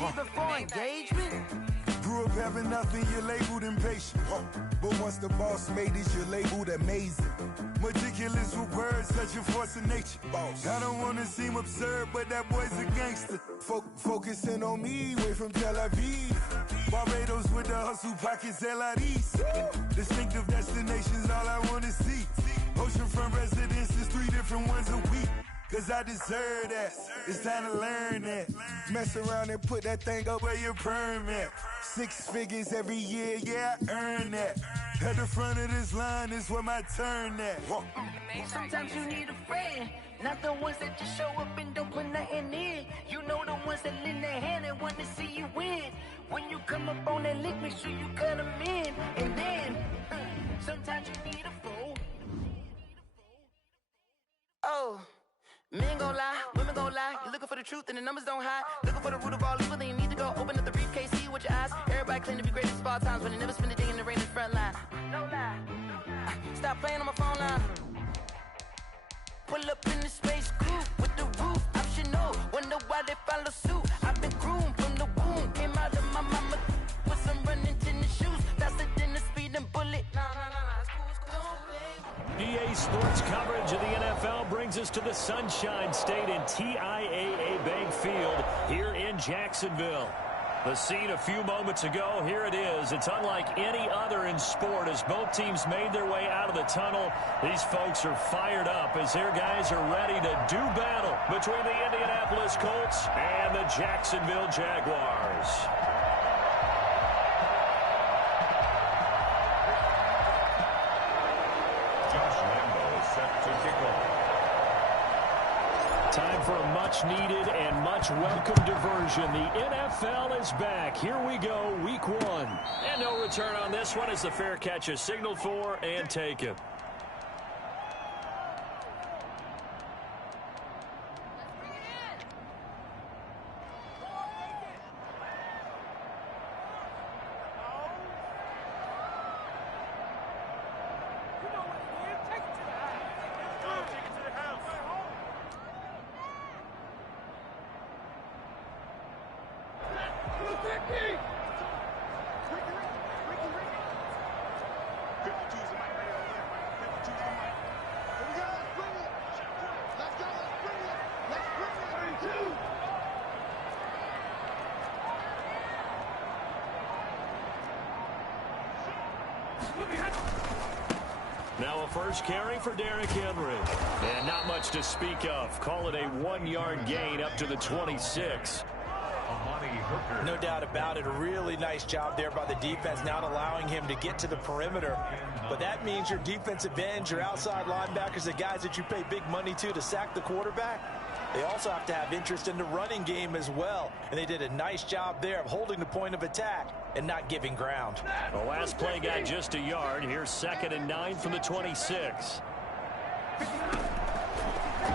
before engagement. Grew up having nothing, you're labeled impatient. But once the boss made it, you're labeled amazing. Meticulous with words, such a force of nature. I don't wanna seem absurd, but that boy's a gangster. Focusing on me, way from Tel Aviv. Barbados with the hustle pockets, LIDs. Distinctive destinations, all I wanna see. Oceanfront residences, 3 different ones a week. Cause I deserve that, it's time to learn that. Mess around and put that thing up where your permit. 6 figures every year, yeah, I earn that. At the front of this line is where my turn at. Sometimes you need a friend, not the ones that just show up and don't put nothing in. You know the ones that lend their hand and want to see you win. When you come up on that lick, make sure you cut them in. And then, sometimes you need a fool. Oh. Men gon' lie, women gon' lie. You're looking for the truth and the numbers don't hide. Looking for the root of all evil, then you need to go open up the briefcase, see with your eyes. Everybody claim to be greatest of all times, but they never spend a day in the rain in the front line. No lie. Stop playing on my phone line. Pull up in the space coupe with the roof optional. Wonder why they follow suit. I've been groomed from the womb. Came out of my mama with some running tennis shoes. Faster than the speeding bullet. No, it's cool. EA Sports coverage of the NFL brings us to the Sunshine State and TIAA Bank Field here in Jacksonville. The scene a few moments ago, here it is. It's unlike any other in sport as both teams made their way out of the tunnel. These folks are fired up as their guys are ready to do battle between the Indianapolis Colts and the Jacksonville Jaguars. Time for a much-needed and much-welcome diversion. The NFL is back. Here we go, Week 1. And no return on this one as the fair catch is signaled for and taken. Now a first carry for Derrick Henry. And not much to speak of. Call it a 1-yard gain up to the 26. No doubt about it. A really nice job there by the defense, not allowing him to get to the perimeter. But that means your defensive ends, your outside linebackers, the guys that you pay big money to sack the quarterback, they also have to have interest in the running game as well. And they did a nice job there of holding the point of attack and not giving ground. The last play got just a yard. Here's 2nd and 9 from the 26.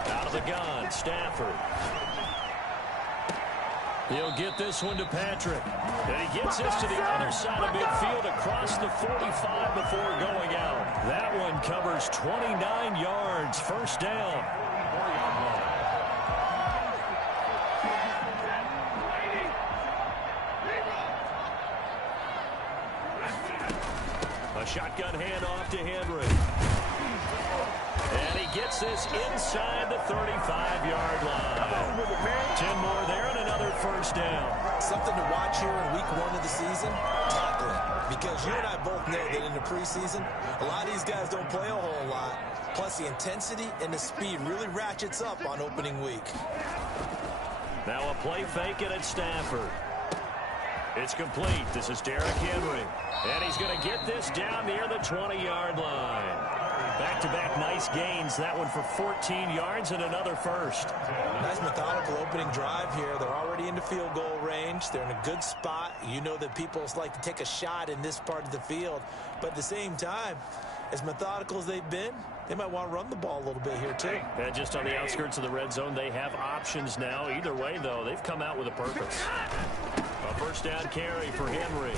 Out of the gun, Stafford. He'll get this one to Patrick. And he gets this to the other side of midfield across the 45 before going out. That one covers 29 yards. First down. A shotgun handoff to Henry. And he gets this inside the 35-yard line. 10 more there and another first down. Something to watch here in week 1 of the season, tackling. Because you and I both know that in the preseason, a lot of these guys don't play a whole lot. Plus the intensity and the speed really ratchets up on opening week. Now a play fake and it's Stafford. It's complete. This is Derrick Henry. And he's going to get this down near the 20-yard line. Back-to-back nice gains. That one for 14 yards and another first. Nice methodical opening drive here. They're already into field goal range. They're in a good spot. You know that people like to take a shot in this part of the field. But at the same time, as methodical as they've been, they might want to run the ball a little bit here too. And just on the outskirts of the red zone, they have options now. Either way, though, they've come out with a purpose. A first down carry for Henry.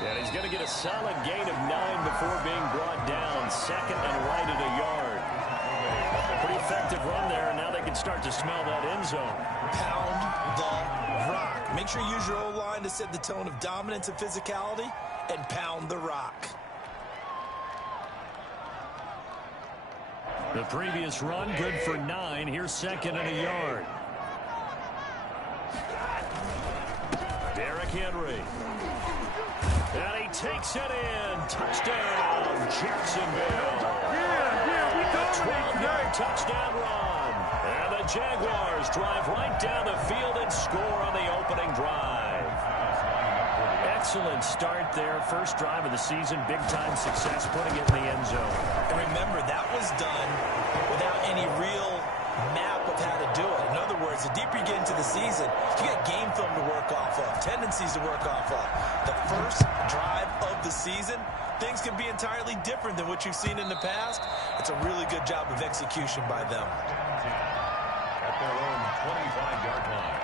And he's going to get a solid gain of 9 before being brought down. 2nd and right at a yard. Pretty effective run there, and now they can start to smell that end zone. Pound the rock. Make sure you use your O-line to set the tone of dominance and physicality, and pound the rock. The previous run, good for 9. Here's 2nd and a yard. Derrick Henry. And he takes it in. Touchdown, Jacksonville. A 12-yard touchdown run. And the Jaguars drive right down the field and score on the opening drive. Excellent start there. First drive of the season. Big-time success putting it in the end zone. And remember, that was done without any real map of how to do it. In other words, the deeper you get into the season, you got game film to work off of, tendencies to work off of. The first drive of the season, things can be entirely different than what you've seen in the past. It's a really good job of execution by them. At their own 25-yard line.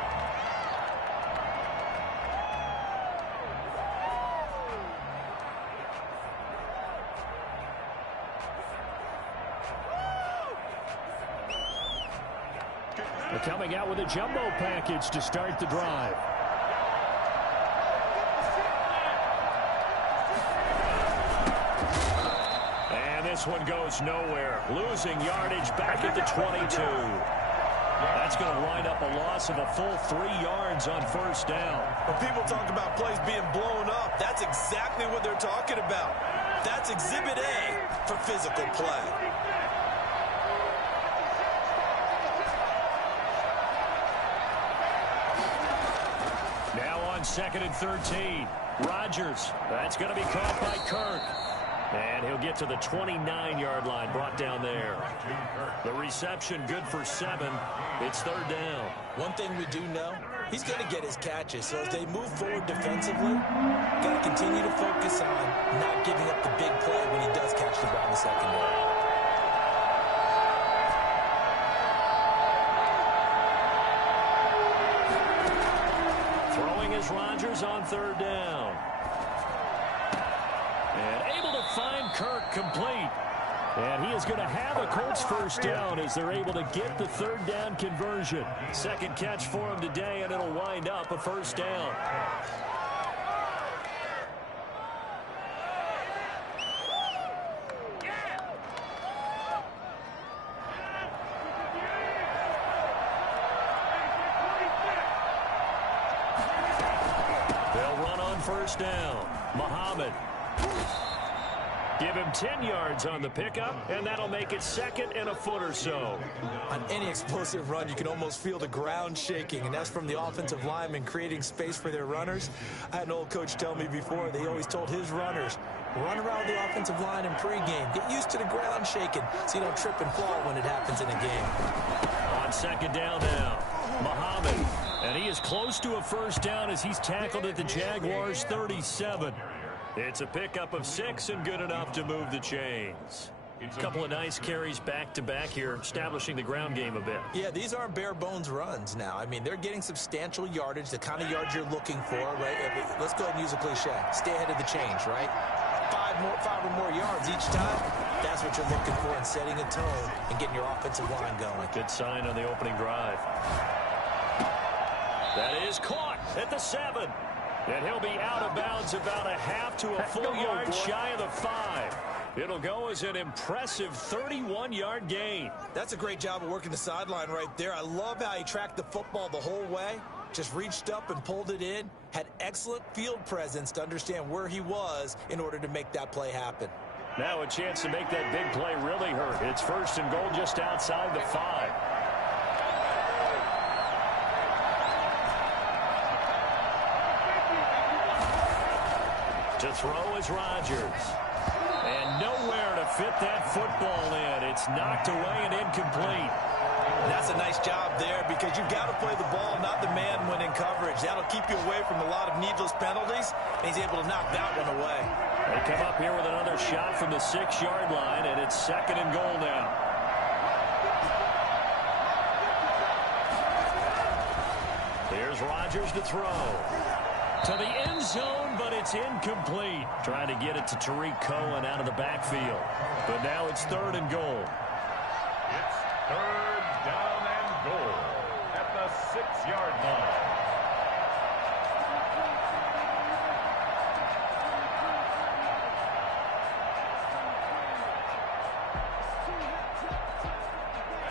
They're coming out with a jumbo package to start the drive. And this one goes nowhere. Losing yardage back at the 22. That's going to wind up a loss of a full 3 yards on first down. When people talk about plays being blown up, that's exactly what they're talking about. That's Exhibit A for physical play. Now on 2nd and 13. Rodgers. That's going to be caught by Kirk. And he'll get to the 29-yard line, brought down there. The reception good for 7. It's 3rd down. One thing we do know, he's going to get his catches. So as they move forward defensively, got to continue to focus on not giving up the big play when he does catch the ball in the secondary. Throwing is Rodgers on 3rd down. And able to find Kirk complete. And he is going to have a Colts first down as they're able to get the 3rd down conversion. Second catch for him today, and it'll wind up a first down. They'll run on first down. Muhammad. Give him 10 yards on the pickup, and that'll make it 2nd and a foot or so. On any explosive run, you can almost feel the ground shaking, and that's from the offensive linemen creating space for their runners. I had an old coach tell me before, they always told his runners, run around the offensive line in pregame. Get used to the ground shaking so you don't trip and fall when it happens in a game. On 2nd down now, Muhammad. And he is close to a first down as he's tackled at the Jaguars' 37. It's a pickup of 6 and good enough to move the chains. A couple of nice carries back-to-back here, establishing the ground game a bit. Yeah, these aren't bare-bones runs now. I mean, they're getting substantial yardage, the kind of yards you're looking for, right? Let's go ahead and use a cliche. Stay ahead of the change, right? 5 or more yards each time. That's what you're looking for in setting a tone and getting your offensive line going. Good sign on the opening drive. That is caught at the 7. And he'll be out of bounds about a half to a full yard shy of the 5. It'll go as an impressive 31-yard gain. That's a great job of working the sideline right there. I love how he tracked the football the whole way. Just reached up and pulled it in. Had excellent field presence to understand where he was in order to make that play happen. Now a chance to make that big play really hurt. It's 1st and goal just outside the 5. To throw is Rodgers. And nowhere to fit that football in. It's knocked away and incomplete. That's a nice job there because you've got to play the ball, not the man when in coverage. That'll keep you away from a lot of needless penalties, and he's able to knock that one away. They come up here with another shot from the 6-yard line, and it's 2nd and goal now. Here's Rodgers to throw. To the end zone, but it's incomplete. Trying to get it to Tariq Cohen out of the backfield. But now it's 3rd and goal. Third down and goal at the 6-yard line.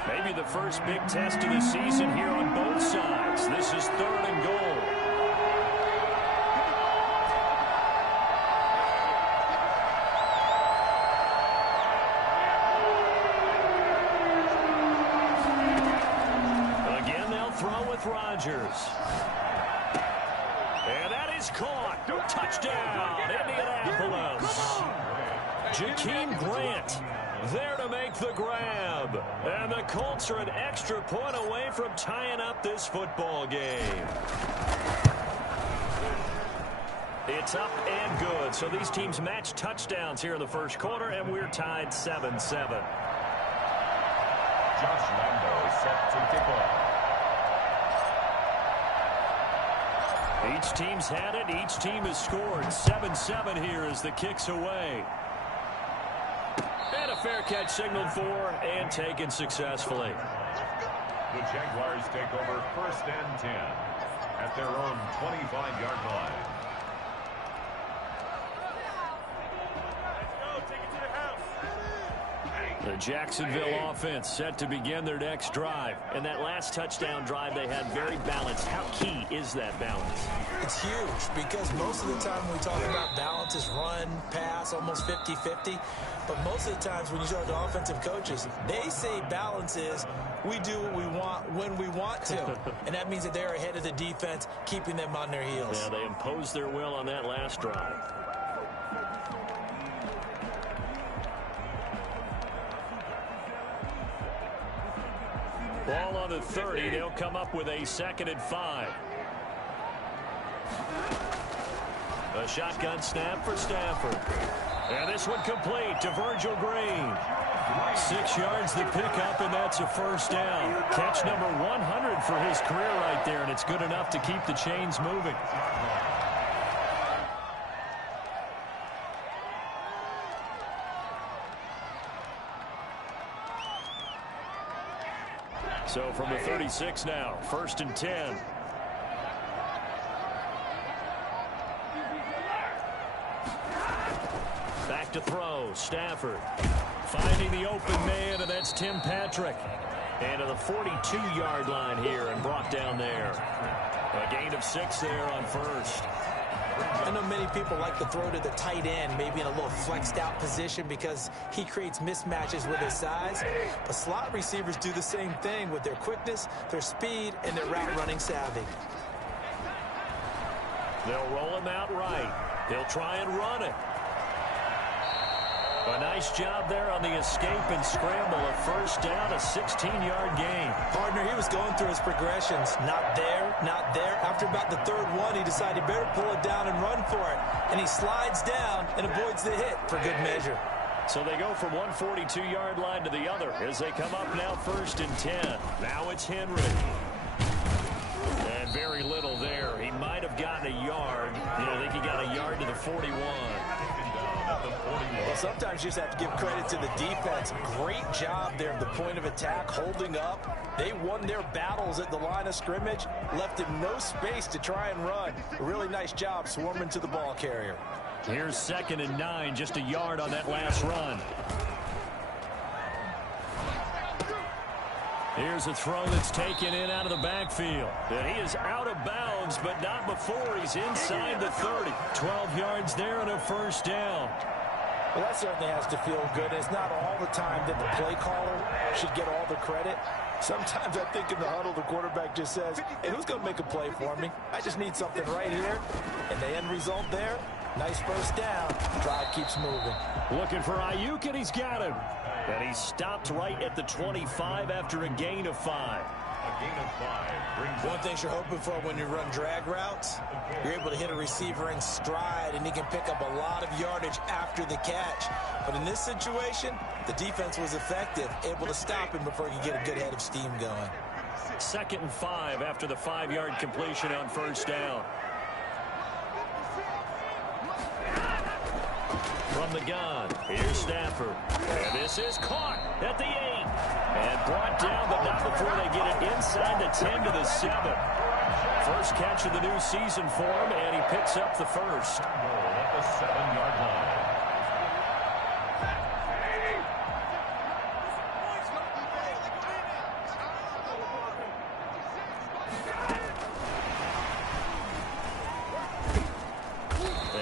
Maybe the first big test of the season here on both sides. This is 3rd and goal. Again, they'll throw with Rodgers. And that is caught. Touchdown, Indianapolis. Jakeem Grant there to make the grab. And the Colts are an extra point away from tying up this football game. It's up and good. So these teams match touchdowns here in the first quarter, and we're tied 7-7. Josh Lambo set to kick off. Each team's had it. Each team has scored. 7-7 here as the kick's away. And a fair catch signaled for and taken successfully. The Jaguars take over 1st and 10 at their own 25-yard line. The Jacksonville offense set to begin their next drive. And that last touchdown drive they had very balanced. How key is that balance? It's huge because most of the time when we talk about balance is run, pass, almost 50-50. But most of the times when you talk to offensive coaches, they say balance is we do what we want when we want to. And that means that they're ahead of the defense, keeping them on their heels. Yeah, they imposed their will on that last drive. Ball on the 30. They'll come up with a 2nd and 5. A shotgun snap for Stafford. And this one complete to Virgil Green. 6 yards the pickup, and that's a first down. Catch number 100 for his career right there, and it's good enough to keep the chains moving. So from the 36 now, 1st and 10. Back to throw, Stafford. Finding the open man, and that's Tim Patrick. And to the 42-yard line here and brought down there. A gain of 6 there on 1st. I know many people like to throw to the tight end, maybe in a little flexed out position because he creates mismatches with his size. But slot receivers do the same thing with their quickness, their speed, and their route running savvy. They'll roll him out right. They'll try and run it. A nice job there on the escape and scramble. A first down, a 16-yard gain. Partner, he was going through his progressions. Not there, not there. After about the 3rd one, he decided he better pull it down and run for it. And he slides down and avoids the hit for good measure. So they go from one 42-yard line to the other as they come up now 1st and 10. Now it's Henry. And very little there. He might have gotten a yard. I think he got a yard to the 41. Well, sometimes you just have to give credit to the defense. Great job there at the point of attack, holding up. They won their battles at the line of scrimmage, left him no space to try and run. A really nice job swarming to the ball carrier. Here's 2nd and 9, just a yard on that last run. Here's a throw that's taken in out of the backfield. And he is out of bounds, but not before he's inside the 30. 12 yards there and a first down. Well, that certainly has to feel good. It's not all the time that the play caller should get all the credit. Sometimes I think in the huddle, the quarterback just says, hey, who's going to make a play for me? I just need something right here. And the end result there, nice first down. Drive keeps moving. Looking for Ayuk, and he's got him. And he stopped right at the 25 after a gain of 5. A gain of 5 brings One thing you're hoping for when you run drag routes, you're able to hit a receiver in stride, and he can pick up a lot of yardage after the catch. But in this situation, the defense was effective, able to stop him before he could get a good head of steam going. 2nd and 5 after the 5-yard completion on first down. From the gun, here's Stafford. And this is caught at the 8. And brought down, but not before they get it inside the 10 to the 7. First catch of the new season for him, and he picks up the first. At the 7-yard line.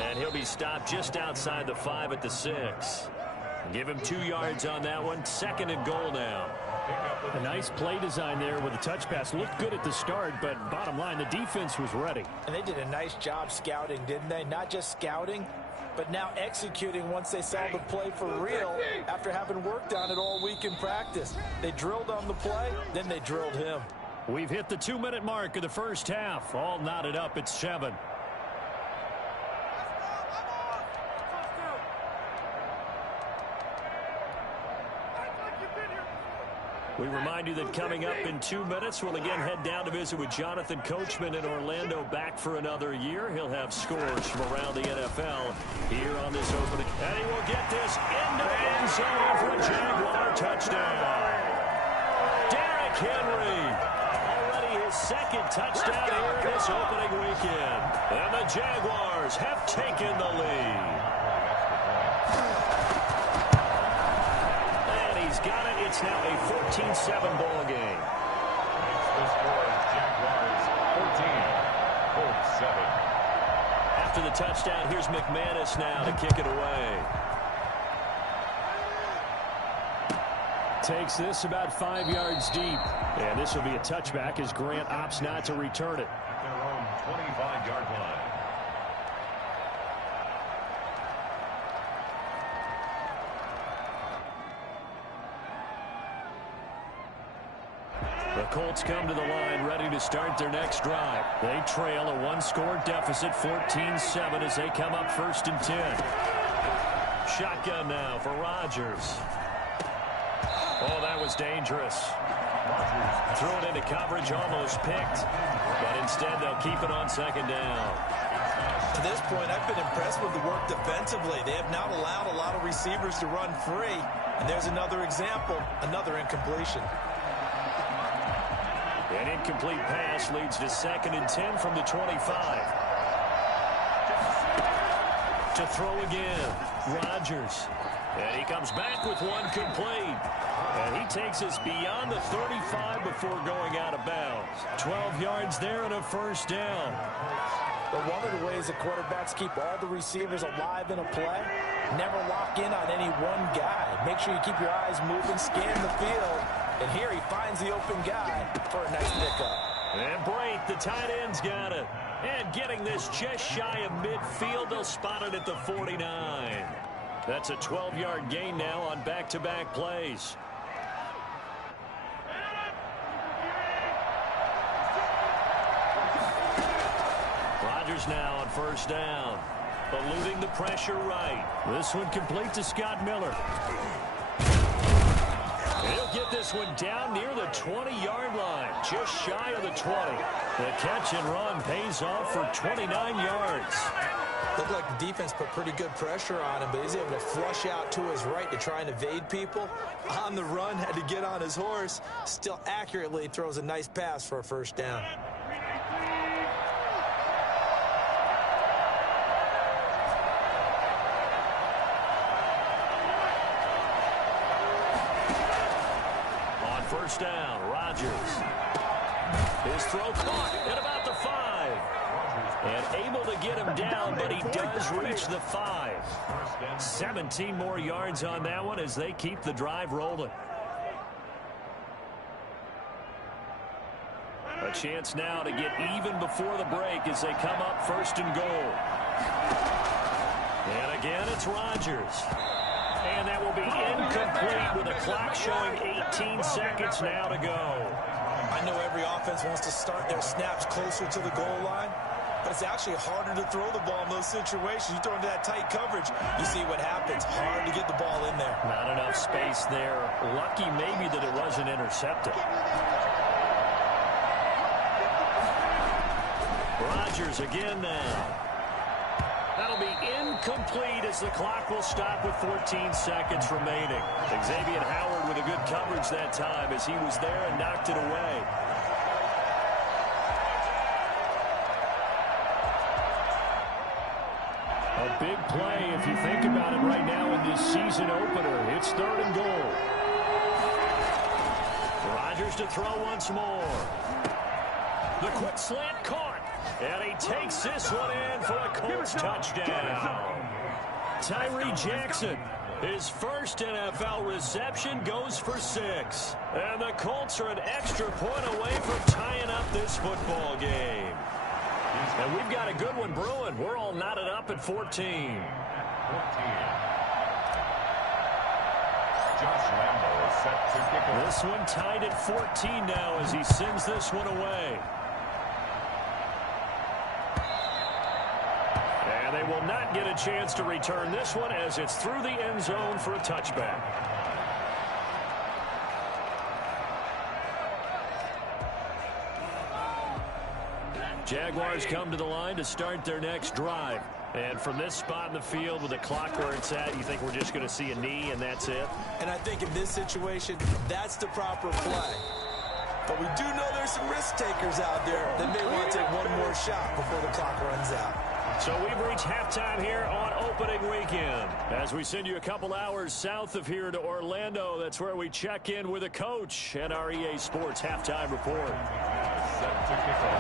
And he'll be stopped just outside the 5 at the 6. Give him 2 yards on that one. 2nd and goal now. A nice play design there with a touch pass. Looked good at the start, but bottom line, the defense was ready. And they did a nice job scouting, didn't they? Not just scouting, but now executing once they saw the play for real after having worked on it all week in practice. They drilled on the play, then they drilled him. We've hit the 2-minute mark of the first half. All knotted up at 7. We remind you that coming up in 2 minutes, we'll again head down to visit with Jonathan Coachman in Orlando, back for another year. He'll have scores from around the NFL here on this opening. And he will get this into the end zone for a Jaguar touchdown. Derrick Henry, already his 2nd touchdown here in this opening weekend. And the Jaguars have taken the lead. Got it. It's now a 14-7 ball game. The score is Jaguars 14, Colts 7. After the touchdown, here's McManus now to kick it away. Takes this about 5 yards deep. And this will be a touchback as Grant opts not to return it. At their own 25-yard line. The Colts come to the line ready to start their next drive. They trail a 1-score deficit, 14-7, as they come up 1st and 10. Shotgun now for Rodgers. Oh, that was dangerous. Thrown into coverage, almost picked. But instead, they'll keep it on 2nd down. To this point, I've been impressed with the work defensively. They have not allowed a lot of receivers to run free. And there's another example, another incompletion. An incomplete pass leads to 2nd and 10 from the 25. To throw again, Rodgers. And he comes back with one complete. And he takes us beyond the 35 before going out of bounds. 12 yards there and a 1st down. But one of the ways the quarterbacks keep all the receivers alive in a play, never lock in on any one guy. Make sure you keep your eyes moving, scan the field. And here he finds the open guy for a nice pickup. And Brate, the tight end's got it. And getting this just shy of midfield, they'll spot it at the 49. That's a 12-yard gain now on back-to-back plays. Rodgers now on 1st down. Eluding the pressure right. This one complete to Scott Miller. He'll get this one down near the 20-yard line, just shy of the 20. The catch and run pays off for 29 yards. Looked like the defense put pretty good pressure on him, but he's able to flush out to his right to try and evade people. On the run, had to get on his horse. Still accurately throws a nice pass for a 1st down. On 1st down, Rodgers. His throw caught at about the 5. And able to get him down, but he does reach the 5. 17 more yards on that one as they keep the drive rolling. A chance now to get even before the break as they come up 1st and goal. And again, it's Rodgers. And that will be incomplete with the clock showing 18 seconds now to go. I know every offense wants to start their snaps closer to the goal line, but it's actually harder to throw the ball in those situations. You throw into that tight coverage, you see what happens. Hard to get the ball in there. Not enough space there. Lucky maybe that it wasn't intercepted. Rodgers again now. That'll be incomplete as the clock will stop with 14 seconds remaining. Xavier Howard with a good coverage that time as he was there and knocked it away. A big play if you think about it right now in this season opener. It's 3rd and goal. Rodgers to throw once more. The quick slant caught. And he takes this one in for a Colts touchdown. Tyree Jackson, his first NFL reception, goes for 6. And the Colts are an extra point away from tying up this football game. And we've got a good one brewing. We're all knotted up at 14. Josh Lambo is set to kick off. This one tied at 14 now as he sends this one away. And they will not get a chance to return this one as it's through the end zone for a touchback. Jaguars come to the line to start their next drive. And from this spot in the field with the clock where it's at, you think we're just going to see a knee and that's it? And I think in this situation, that's the proper play. But we do know there's some risk takers out there that may want to take one more shot before the clock runs out. So we've reached halftime here on opening weekend. As we send you a couple hours south of here to Orlando, that's where we check in with a coach and our EA Sports halftime report.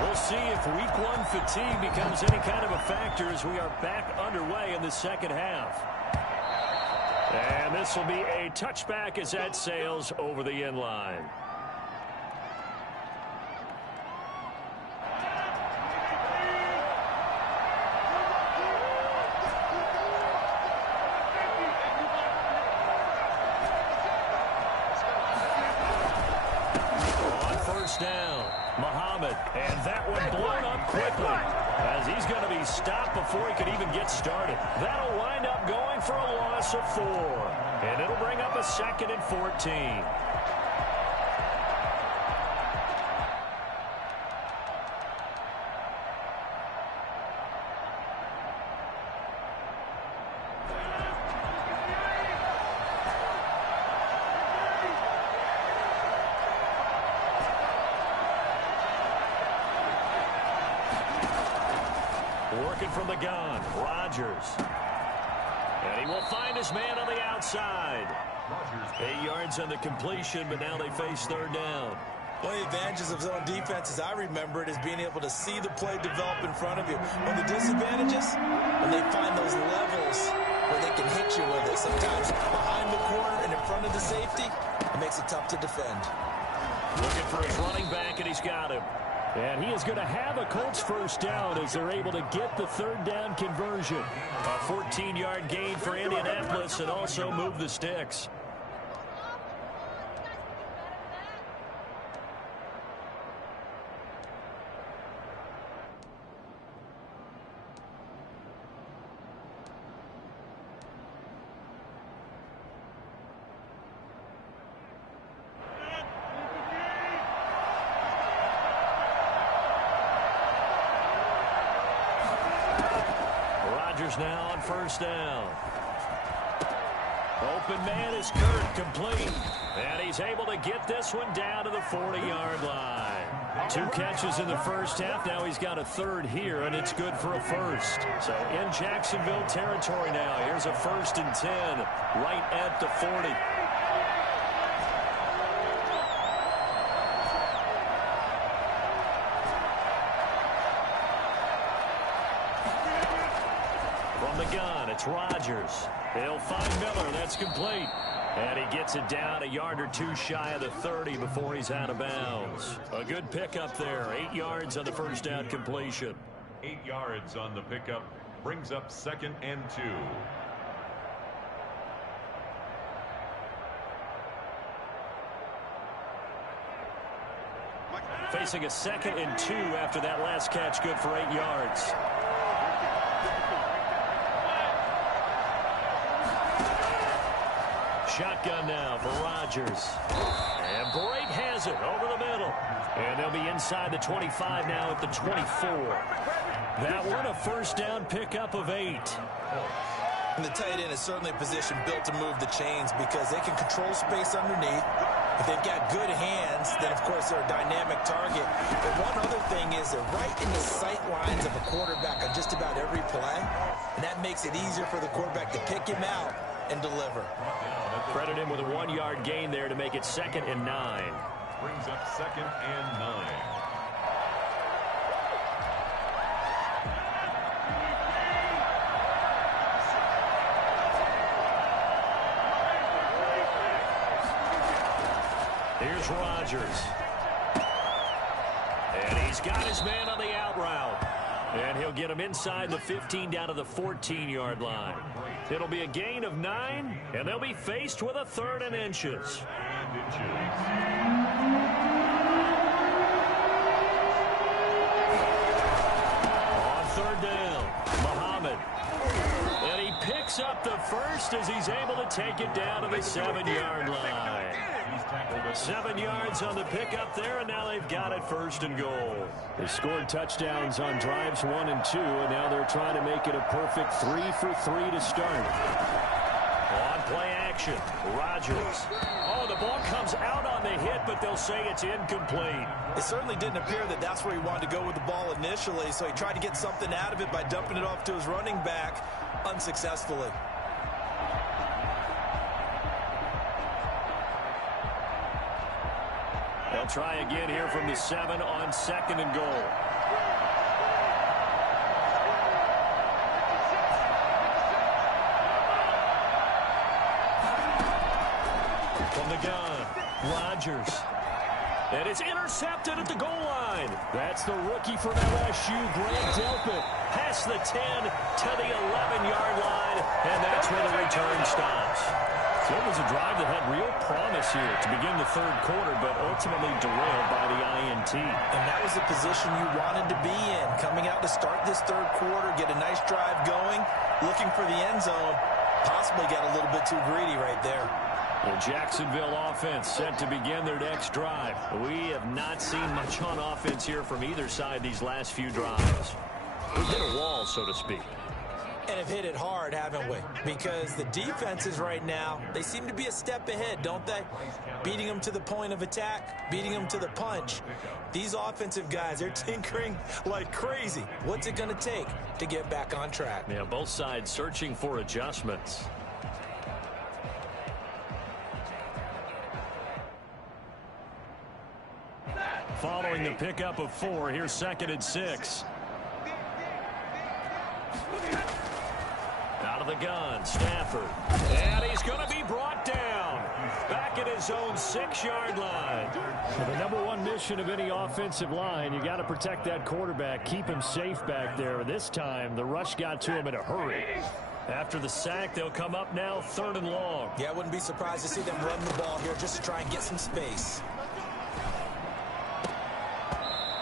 We'll see if week 1 fatigue becomes any kind of a factor as we are back underway in the second half. And this will be a touchback as that sails over the end line. Down, Muhammad, and that one blown up quickly as he's going to be stopped before he could even get started. That'll wind up going for a loss of 4, and it'll bring up a 2nd and 14. Working from the gun, Rodgers. And he will find his man on the outside. 8 yards on the completion, but now they face 3rd down. One of the advantages of zone defense, as I remember it, is being able to see the play develop in front of you. One of the disadvantages, when they find those levels where they can hit you with it. Sometimes behind the corner and in front of the safety, it makes it tough to defend. Looking for his running back, and he's got him. And he is going to have a Colts first down as they're able to get the 3rd down conversion. A 14-yard gain for Indianapolis and also move the sticks. Now on first down. Open man is Kirk, complete. And he's able to get this one down to the 40-yard line. 2 catches in the first half. Now he's got a 3rd here, and it's good for a 1st. So in Jacksonville territory now. Here's a 1st and 10 right at the 40. It's Rodgers. They'll find Miller. That's complete. And he gets it down a yard or 2 shy of the 30 before he's out of bounds. A good pickup there. 8 yards on the first down completion. 8 yards on the pickup brings up 2nd and 2. Facing a 2nd and 2 after that last catch, good for 8 yards. Shotgun now for Rodgers. And Brate has it over the middle. And they'll be inside the 25 now at the 24. That one a first down pickup of 8. And the tight end is certainly a position built to move the chains because they can control space underneath. If they've got good hands, then, of course, they're a dynamic target. But one other thing is they're right in the sight lines of a quarterback on just about every play, and that makes it easier for the quarterback to pick him out and deliver. Credit him with a 1-yard gain there to make it 2nd and 9. Brings up 2nd and 9. Here's Rodgers. And he's got his man on the out route. And he'll get him inside the 15 down to the 14-yard line. It'll be a gain of 9, and they'll be faced with a 3rd and inches. On 3rd down, Muhammad. And he picks up the first as he's able to take it down to the 7-yard line. 7 yards on the pickup there, and now they've got it 1st and goal. They scored touchdowns on drives 1 and 2, and now they're trying to make it a perfect 3 for 3 to start. On play action, Rodgers. Oh, the ball comes out on the hit, but they'll say it's incomplete. It certainly didn't appear that that's where he wanted to go with the ball initially, so he tried to get something out of it by dumping it off to his running back unsuccessfully. They'll try again here from the 7 on 2nd and goal. From the gun, Rodgers. And it's intercepted at the goal line. That's the rookie from LSU, Greg Delpit. Past the 10 to the 11-yard line, and that's where the return stops. So it was a drive that had real promise here to begin the 3rd quarter, but ultimately derailed by the INT. And that was the position you wanted to be in. Coming out to start this 3rd quarter, get a nice drive going, looking for the end zone. Possibly got a little bit too greedy right there. The Jacksonville offense set to begin their next drive. We have not seen much on offense here from either side these last few drives. We've hit a wall, so to speak. And have hit it hard, haven't we? Because the defenses right now, they seem to be a step ahead, don't they? Beating them to the point of attack, beating them to the punch. These offensive guys, they're tinkering like crazy. What's it going to take to get back on track? Yeah, both sides searching for adjustments. Following the pickup of 4, here's 2nd and 6. Out of the gun, Stafford. And he's going to be brought down. Back at his own 6-yard line. Well, the number 1 mission of any offensive line, you got to protect that quarterback, keep him safe back there. This time, the rush got to him in a hurry. After the sack, they'll come up now 3rd and long. Yeah, I wouldn't be surprised to see them run the ball here just to try and get some space.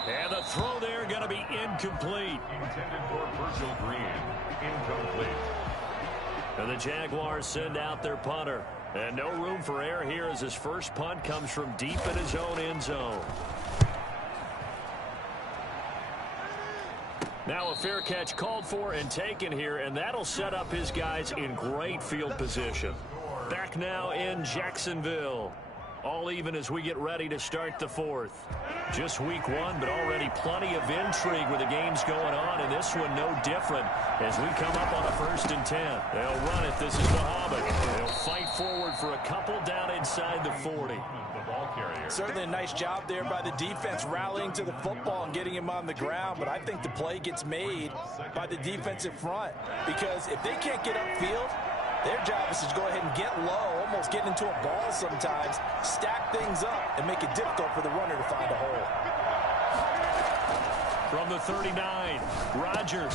And the throw there going to be incomplete. Intended for Virgil Green. Incomplete. And the Jaguars send out their punter. And no room for error here as his first punt comes from deep in his own end zone. Now a fair catch called for and taken here, and that'll set up his guys in great field position. Back now in Jacksonville. All even as we get ready to start the 4th. Just week 1, but already plenty of intrigue with the games going on, and this one no different as we come up on a 1st and 10. They'll run it. This is Muhammad. They'll fight forward for a couple down inside the 40. Certainly a nice job there by the defense rallying to the football and getting him on the ground, but I think the play gets made by the defensive front because if they can't get upfield, their job is to go ahead and get low, almost get into a ball sometimes, stack things up, and make it difficult for the runner to find a hole. From the 39, Rodgers.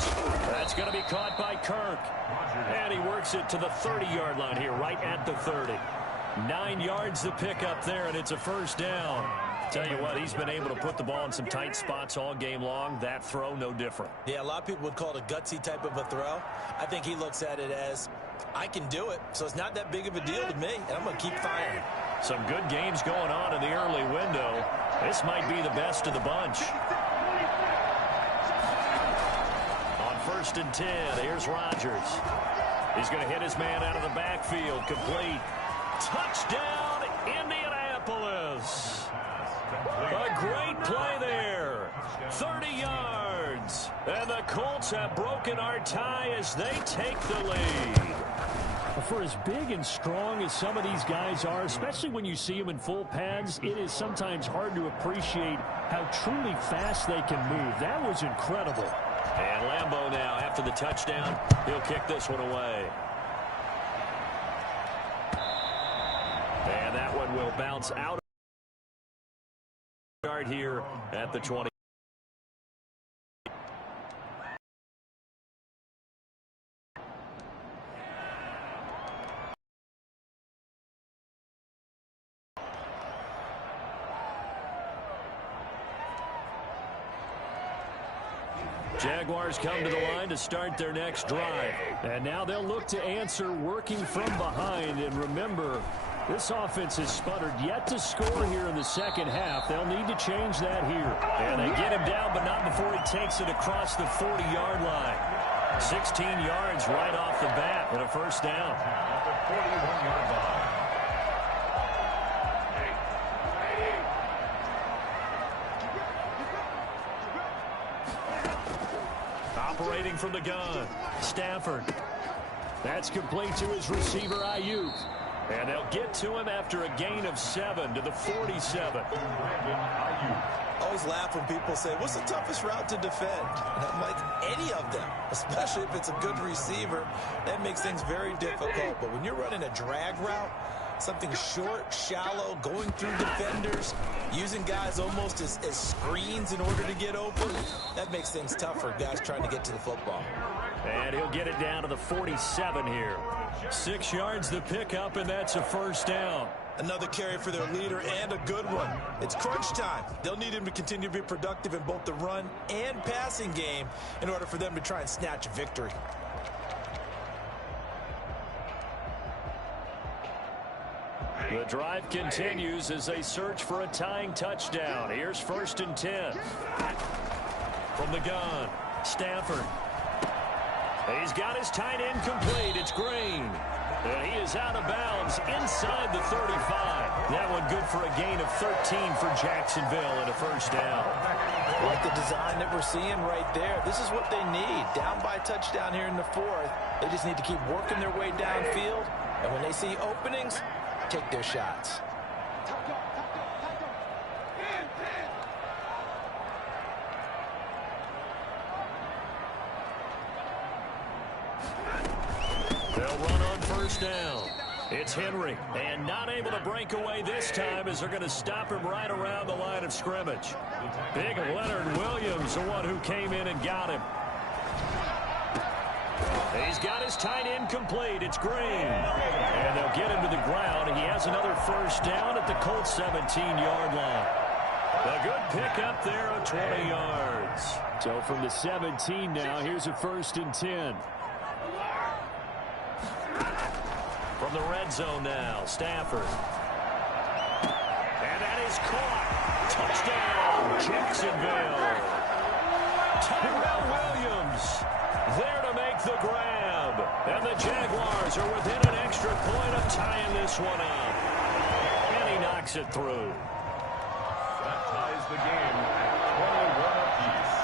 That's going to be caught by Kirk. And he works it to the 30-yard line here, right at the 30. 9 yards to pick up there, and it's a 1st down. Tell you what, he's been able to put the ball in some tight spots all game long. That throw, no different. Yeah, a lot of people would call it a gutsy type of a throw. I think he looks at it as, I can do it, so it's not that big of a deal to me, and I'm going to keep firing. Some good games going on in the early window. This might be the best of the bunch. On 1st and 10, here's Rodgers. He's going to hit his man out of the backfield. Complete. Touchdown, Indianapolis. A great play there. 30 yards. And the Colts have broken our tie as they take the lead. For as big and strong as some of these guys are, especially when you see them in full pads, it is sometimes hard to appreciate how truly fast they can move. That was incredible. And Lambeau now, after the touchdown, he'll kick this one away. And that one will bounce out. Start here at the 20. Jaguars come to the line to start their next drive. And now they'll look to answer working from behind. And remember, this offense has sputtered yet to score here in the second half. They'll need to change that here. And they get him down, but not before he takes it across the 40-yard line. 16 yards right off the bat and a first down. At the 41-yard line. Operating from the gun, Stafford. That's complete to his receiver, Ayuk. And they'll get to him after a gain of 7 to the 47. I always laugh when people say, what's the toughest route to defend? And I'm like, any of them, especially if it's a good receiver. That makes things very difficult. But when you're running a drag route, something short, shallow, going through defenders, using guys almost as screens in order to get open, that makes things tough for guys trying to get to the football. And he'll get it down to the 47 here. 6 yards the pickup, and that's a first down. Another carry for their leader, and a good one. It's crunch time. They'll need him to continue to be productive in both the run and passing game in order for them to try and snatch a victory. The drive continues as they search for a tying touchdown. Here's 1st and 10. From the gun, Stafford. He's got his tight end complete. It's Green. And he is out of bounds inside the 35. That one good for a gain of 13 for Jacksonville and a first down. Like the design that we're seeing right there. This is what they need. Down by a touchdown here in the 4th. They just need to keep working their way downfield. And when they see openings, take their shots. They'll run on first down. It's Henry, and not able to break away this time as they're going to stop him right around the line of scrimmage. Big Leonard Williams, the one who came in and got him. He's got his tight end complete. It's Green. And they'll get him to the ground. He has another first down at the Colts 17-yard line. A good pickup there of 20 yards. So from the 17 now, here's a 1st and 10. From the red zone now, Stafford. And that is caught. Touchdown, Jacksonville. Tyrell Williams there to make the grab. And the Jaguars are within an extra point of tying this one up. And he knocks it through. That ties the game at 21 apiece.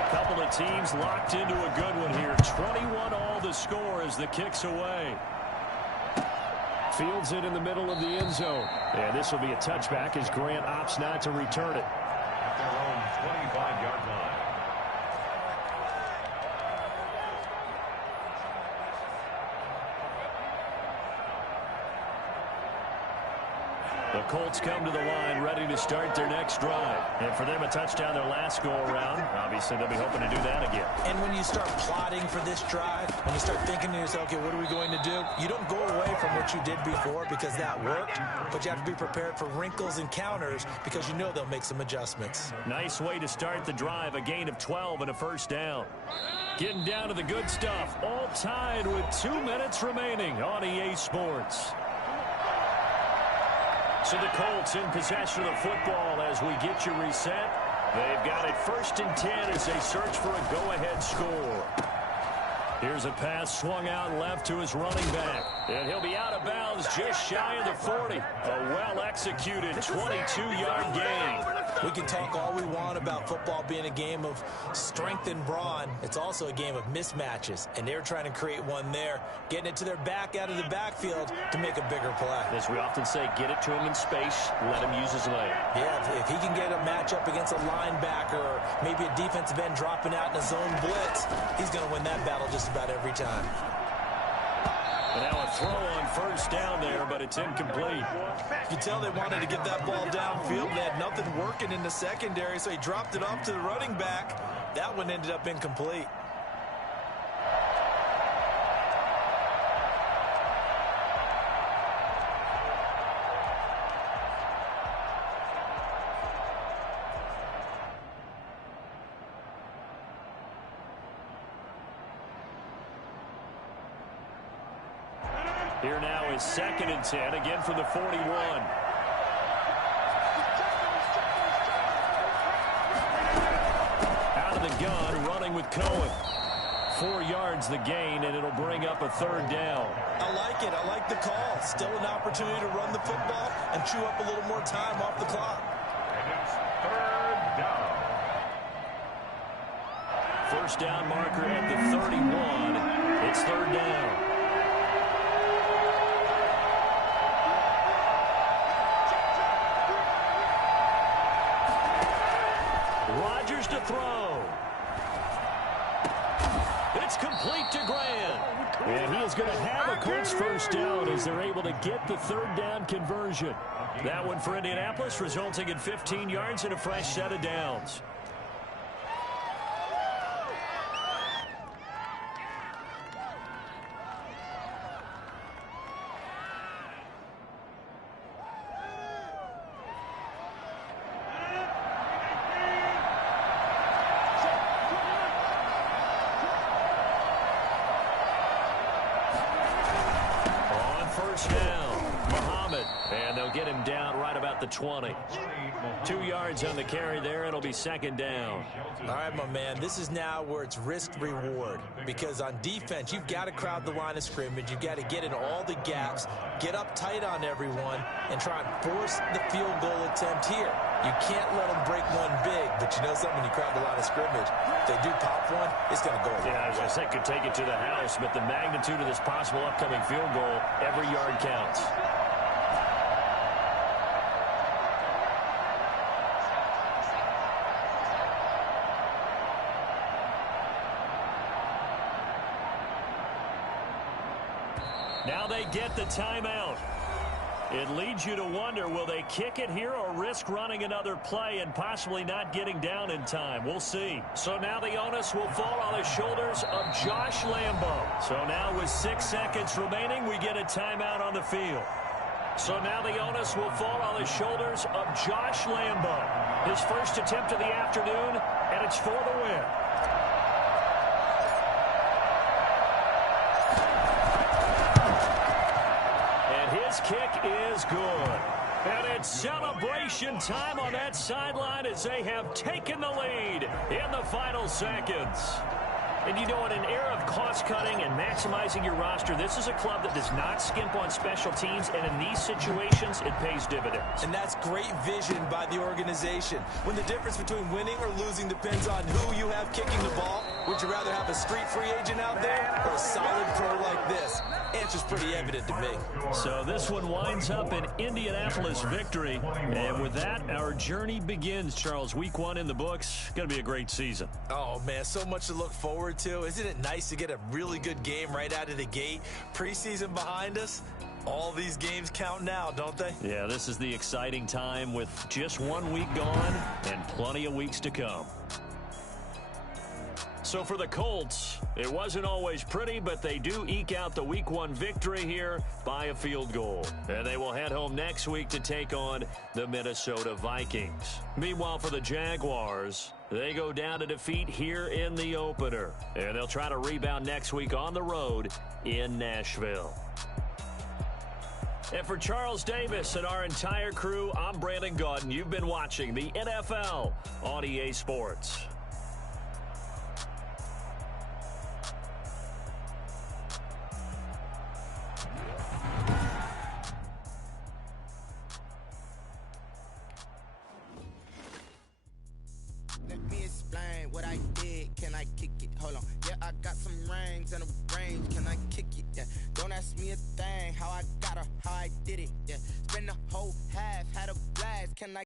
A couple of teams locked into a good one here. 21 all the score as the kick's away. Fields it in the middle of the end zone. And this will be a touchback as Grant opts not to return it. At their own 25-yard line. The Colts come to the line ready to start their next drive. And for them, a touchdown their last go-around. Obviously, they'll be hoping to do that again. And when you start plotting for this drive, when you start thinking to yourself, okay, what are we going to do? You don't go away from what you did before because that worked, but you have to be prepared for wrinkles and counters because you know they'll make some adjustments. Nice way to start the drive, a gain of 12 and a first down. Getting down to the good stuff, all tied with 2 minutes remaining on EA Sports. So the Colts in possession of the football as we get you reset. They've got it 1st and 10 as they search for a go-ahead score. Here's a pass swung out left to his running back. And he'll be out of bounds just shy of the 40. A well-executed 22-yard gain. We can talk all we want about football being a game of strength and brawn. It's also a game of mismatches, and they're trying to create one there, getting it to their back out of the backfield to make a bigger play. As we often say, get it to him in space, let him use his leg. Yeah, if he can get a matchup against a linebacker or maybe a defensive end dropping out in a zone blitz, he's going to win that battle just about every time. And now a throw on 1st down there, but it's incomplete. You can tell they wanted to get that ball downfield. They had nothing working in the secondary, so he dropped it off to the running back. That one ended up incomplete. Here now is 2nd and 10, again from the 41. Out of the gun, running with Cohen. 4 yards the gain, and it'll bring up a 3rd down. I like it. I like the call. Still an opportunity to run the football and chew up a little more time off the clock. And it's 3rd down. 1st down marker at the 31. It's 3rd down. Rodgers to throw. It's complete to Grant. And he is going to have a Colts 1st down as they're able to get the 3rd down conversion. That one for Indianapolis, resulting in 15 yards and a fresh set of downs. Get him down right about the 20. 2 yards on the carry there. It'll be 2nd down. All right, my man. This is now where it's risk-reward. Because on defense, you've got to crowd the line of scrimmage. You've got to get in all the gaps, get up tight on everyone, and try and force the field goal attempt here. You can't let them break one big, but you know something, when you crowd the line of scrimmage, if they do pop one, it's going to go away. Yeah, I was going to say, could take it to the house, but the magnitude of this possible upcoming field goal, every yard counts. Now they get the timeout. It leads you to wonder, will they kick it here or risk running another play and possibly not getting down in time? We'll see. So now the onus will fall on the shoulders of Josh Lambo. So now with 6 seconds remaining, we get a timeout on the field. So now the onus will fall on the shoulders of Josh Lambo. His first attempt of the afternoon, and it's for the win. His kick is good. And it's celebration time on that sideline as they have taken the lead in the final seconds. And you know, in an era of cost-cutting and maximizing your roster, this is a club that does not skimp on special teams, and in these situations, it pays dividends. And that's great vision by the organization. When the difference between winning or losing depends on who you have kicking the ball, would you rather have a street free agent out there or a solid pro like this? Answer's pretty evident to me. So this one winds up an Indianapolis victory. And with that, our journey begins, Charles. Week 1 in the books. Going to be a great season. Oh, man, so much to look forward to. Isn't it nice to get a really good game right out of the gate? Preseason behind us. All these games count now, don't they? Yeah, this is the exciting time with just 1 week gone and plenty of weeks to come. So for the Colts, it wasn't always pretty, but they do eke out the Week 1 victory here by a field goal. And they will head home next week to take on the Minnesota Vikings. Meanwhile, for the Jaguars, they go down to defeat here in the opener. And they'll try to rebound next week on the road in Nashville. And for Charles Davis and our entire crew, I'm Brandon Gaudin. You've been watching the NFL on EA Sports. Let me explain what I did. Can I kick it? Hold on. Yeah, I got some rings and a range. Can I kick it? Yeah. Don't ask me a thing. How I got her, how I did it. Yeah. Spend the whole half, had a blast. Can I